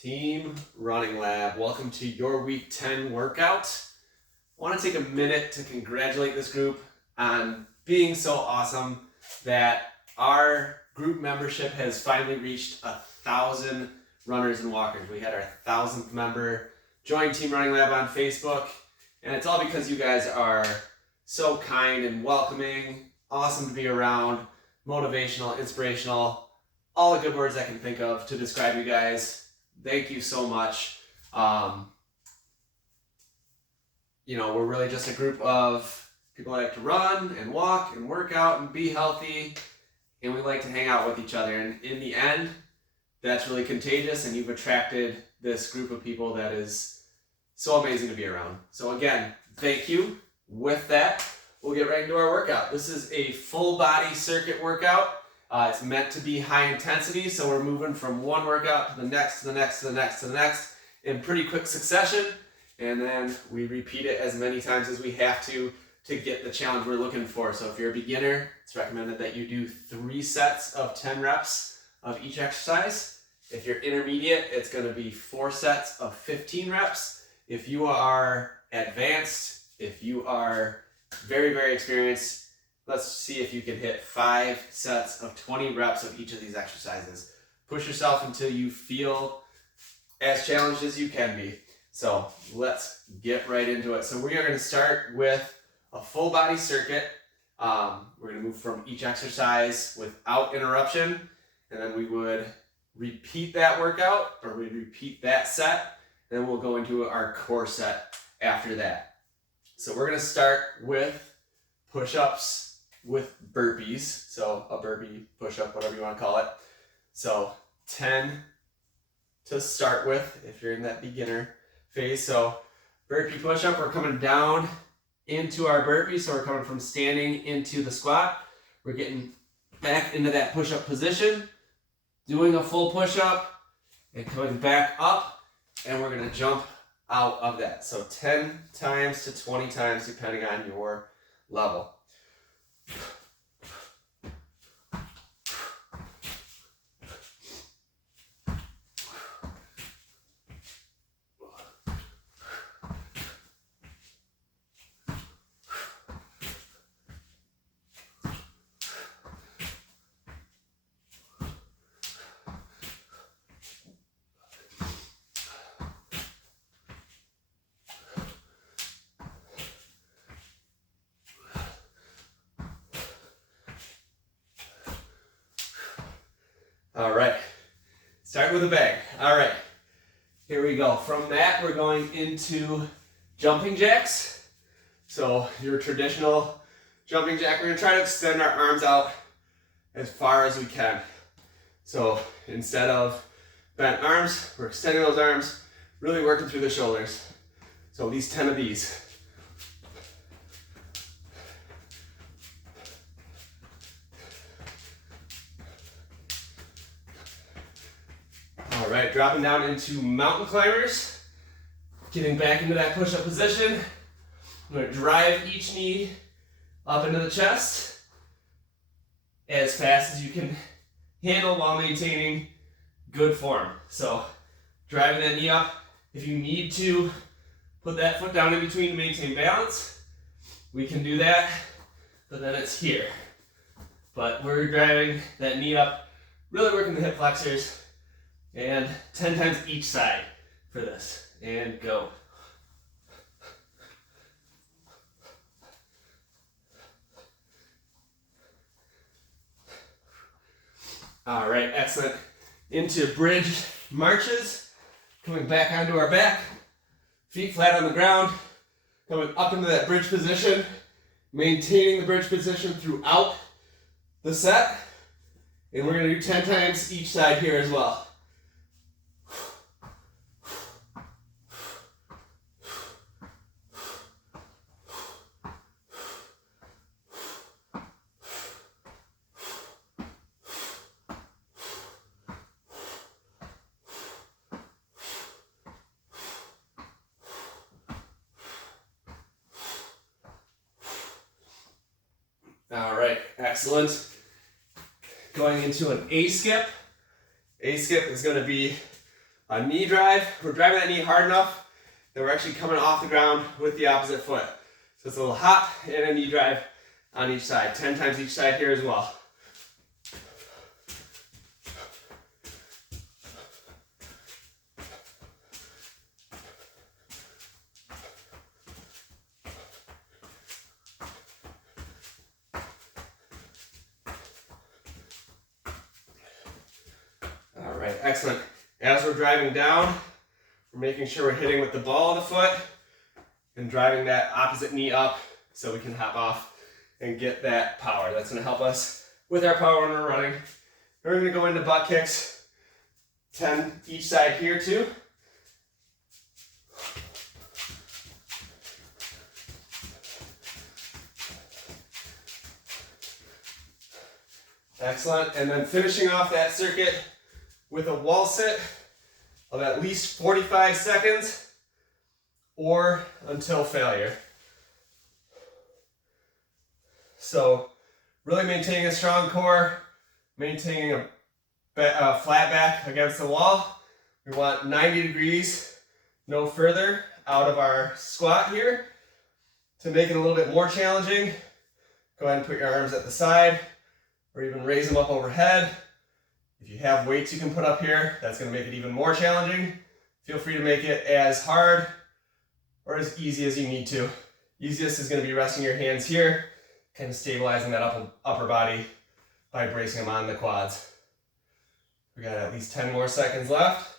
Team Running Lab, welcome to your week 10 workout. I want to take a minute to congratulate this group on being so awesome that our group membership has finally reached 1,000 runners and walkers. We had our 1,000th member join Team Running Lab on Facebook, and it's all because you guys are so kind and welcoming, awesome to be around, motivational, inspirational, all the good words I can think of to describe you guys. Thank you so much. We're really just a group of people that like to run and walk and work out and be healthy, and we like to hang out with each other. And in the end, that's really contagious, and you've attracted this group of people that is so amazing to be around. So again, thank you. With that, we'll get right into our workout. This is a full body circuit workout. It's meant to be high intensity, so we're moving from one workout to the next, to the next, to the next, to the next in pretty quick succession, and then we repeat it as many times as we have to get the challenge we're looking for. So if you're a beginner, it's recommended that you do 3 sets of 10 reps of each exercise. If you're intermediate, it's going to be 4 sets of 15 reps. If you are advanced, if you are very, very experienced, let's see if you can hit 5 sets of 20 reps of each of these exercises. Push yourself until you feel as challenged as you can be. So let's get right into it. So we are going to start with a full body circuit. We're going to move from each exercise without interruption, and then we would repeat that workout, or we repeat that set, then we'll go into our core set after that. So we're going to start with push-ups with burpees. So a burpee, push-up, whatever you want to call it. So 10 to start with if you're in that beginner phase. So burpee push-up, we're coming down into our burpee. So we're coming from standing into the squat. We're getting back into that push-up position, doing a full push-up, and coming back up, and we're going to jump out of that. So 10 times to 20 times depending on your level. All right, start with a bag. All right, here we go. From that, we're going into jumping jacks. So your traditional jumping jack, we're gonna try to extend our arms out as far as we can. So instead of bent arms, we're extending those arms, really working through the shoulders. So at least 10 of these. All right, dropping down into mountain climbers, getting back into that push-up position. I'm going to drive each knee up into the chest as fast as you can handle while maintaining good form. So driving that knee up. If you need to put that foot down in between to maintain balance, we can do that, but then it's here. But we're driving that knee up, really working the hip flexors, and 10 times each side for this, and go. All right, excellent. Into bridge marches, coming back onto our back, feet flat on the ground, coming up into that bridge position, maintaining the bridge position throughout the set, and we're gonna do 10 times each side here as well. All right, excellent. Going into an A skip. A skip is going to be A knee drive, we're driving that knee hard enough that we're actually coming off the ground with the opposite foot. So it's a little hop and a knee drive on each side. 10 times each side here as well. All right, excellent. As we're driving down, we're making sure we're hitting with the ball of the foot and driving that opposite knee up so we can hop off and get that power. That's going to help us with our power when we're running. We're going to go into butt kicks, 10 each side here too. Excellent. And then finishing off that circuit with a wall sit of at least 45 seconds or until failure. So really maintaining a strong core, maintaining a flat back against the wall. We want 90 degrees, no further, out of our squat here. To make it a little bit more challenging, go ahead and put your arms at the side or even raise them up overhead. If you have weights you can put up here, that's going to make it even more challenging. Feel free to make it as hard or as easy as you need to. Easiest is going to be resting your hands here, kind of stabilizing that upper body by bracing them on the quads. We got at least 10 more seconds left.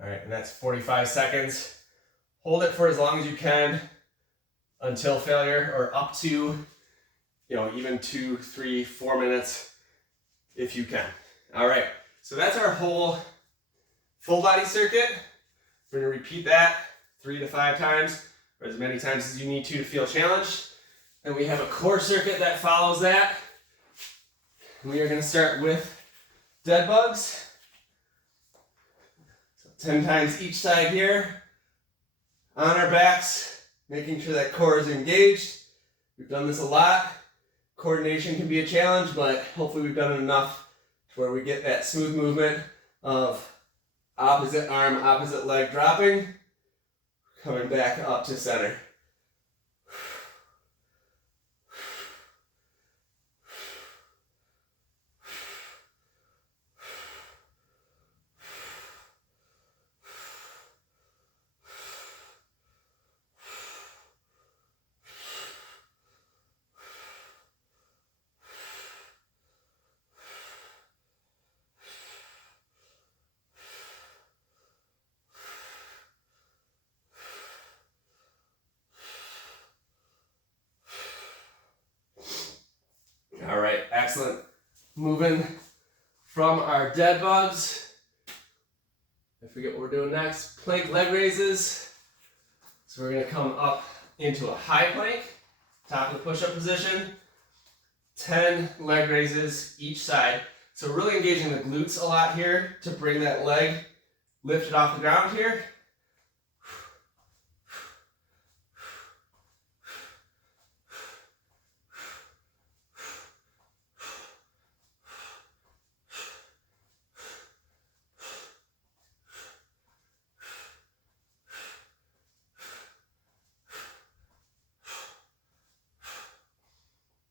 All right, and that's 45 seconds. Hold it for as long as you can until failure, or up to, even 2, 3, 4 minutes if you can. All right, so that's our whole full body circuit. We're gonna repeat that 3 to 5 times, or as many times as you need to feel challenged. Then we have a core circuit that follows that. We are gonna start with dead bugs. So 10 times each side here, on our backs, making sure that core is engaged. We've done this a lot. Coordination can be a challenge, but hopefully we've done it enough to where we get that smooth movement of opposite arm, opposite leg dropping, coming back up to center. All right, excellent. Moving from our dead bugs, I forget what we're doing next. Plank leg raises. So we're gonna come up into a high plank, top of the push-up position. 10 leg raises each side. So really engaging the glutes a lot here to bring that leg lifted off the ground here.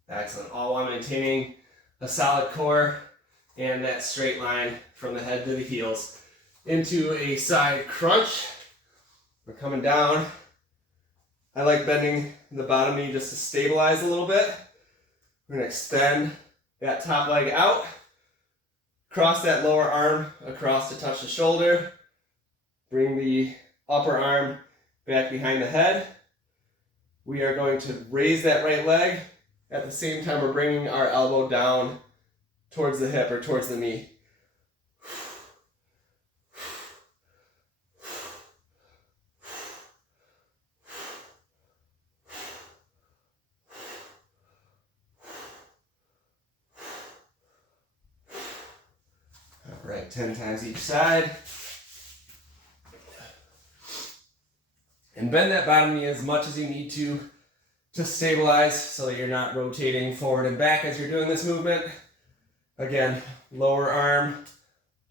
Excellent, all while maintaining a solid core and that straight line from the head to the heels. Into a side crunch. We're coming down. I like bending the bottom knee just to stabilize a little bit. We're gonna extend that top leg out. Cross that lower arm across to touch the shoulder. Bring the upper arm back behind the head. We are going to raise that right leg. At the same time, we're bringing our elbow down towards the hip or towards the knee. All right, 10 times each side. And bend that bottom knee as much as you need to to stabilize so that you're not rotating forward and back as you're doing this movement. Again, lower arm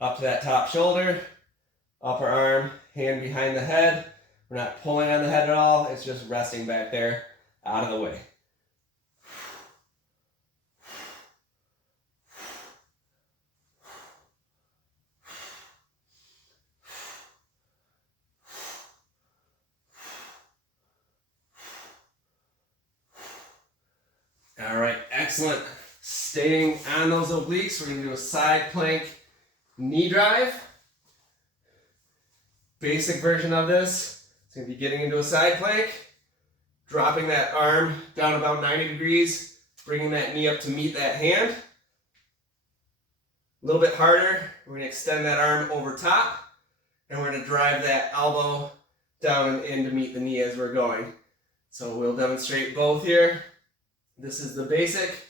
up to that top shoulder, upper arm, hand behind the head. We're not pulling on the head at all, it's just resting back there, out of the way. All right, excellent. Staying on those obliques, we're gonna do a side plank knee drive. Basic version of this, it's gonna be getting into a side plank, dropping that arm down about 90 degrees, bringing that knee up to meet that hand. A little bit harder, we're gonna extend that arm over top, and we're gonna drive that elbow down and in to meet the knee as we're going. So we'll demonstrate both here. This is the basic,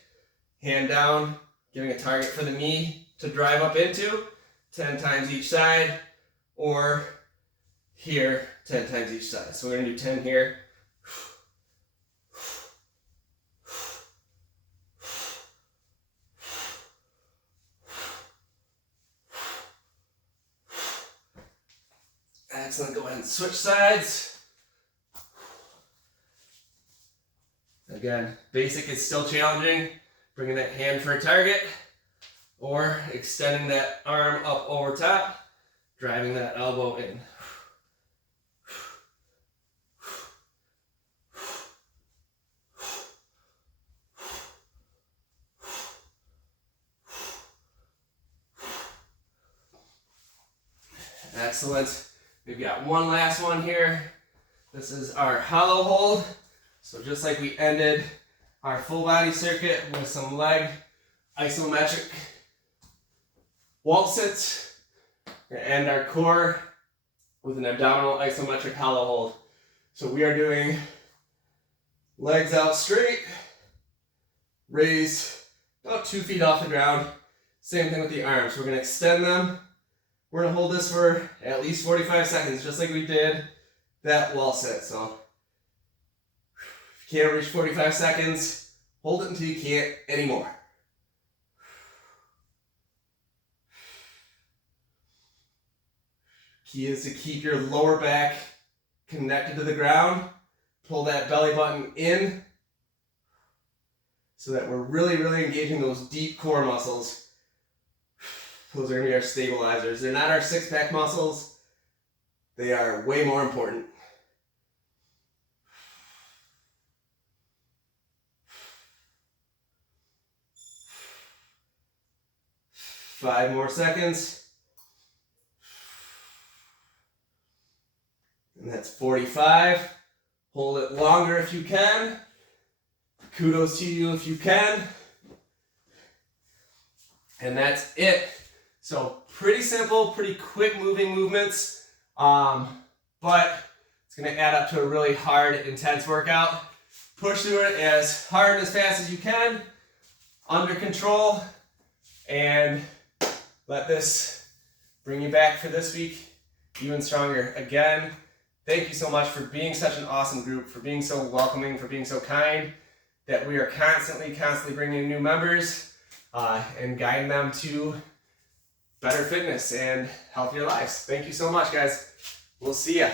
hand down, giving a target for the knee to drive up into, 10 times each side, or here, 10 times each side. So we're gonna do 10 here. Excellent, go ahead and switch sides. Again, basic is still challenging, bringing that hand for a target, or extending that arm up over top, driving that elbow in. Excellent. We've got one last one here. This is our hollow hold. So just like we ended our full body circuit with some leg isometric wall sits, we're gonna end our core with an abdominal isometric hollow hold. So we are doing legs out straight, raised about 2 feet off the ground. Same thing with the arms. We're gonna extend them. We're gonna hold this for at least 45 seconds, just like we did that wall sit. So if you can't reach 45 seconds, hold it until you can't anymore. Key is to keep your lower back connected to the ground. Pull that belly button in so that we're really, really engaging those deep core muscles. Those are gonna be our stabilizers. They're not our six-pack muscles. They are way more important. Five more seconds. And that's 45. Hold it longer if you can. Kudos to you if you can. And that's it. So pretty simple, pretty quick moving movements, but it's gonna add up to a really hard, intense workout. Push through it as hard and as fast as you can, under control, and let this bring you back for this week even stronger. Again, thank you so much for being such an awesome group, for being so welcoming, for being so kind, that we are constantly bringing in new members and guiding them to better fitness and healthier lives. Thank you so much, guys. We'll see ya.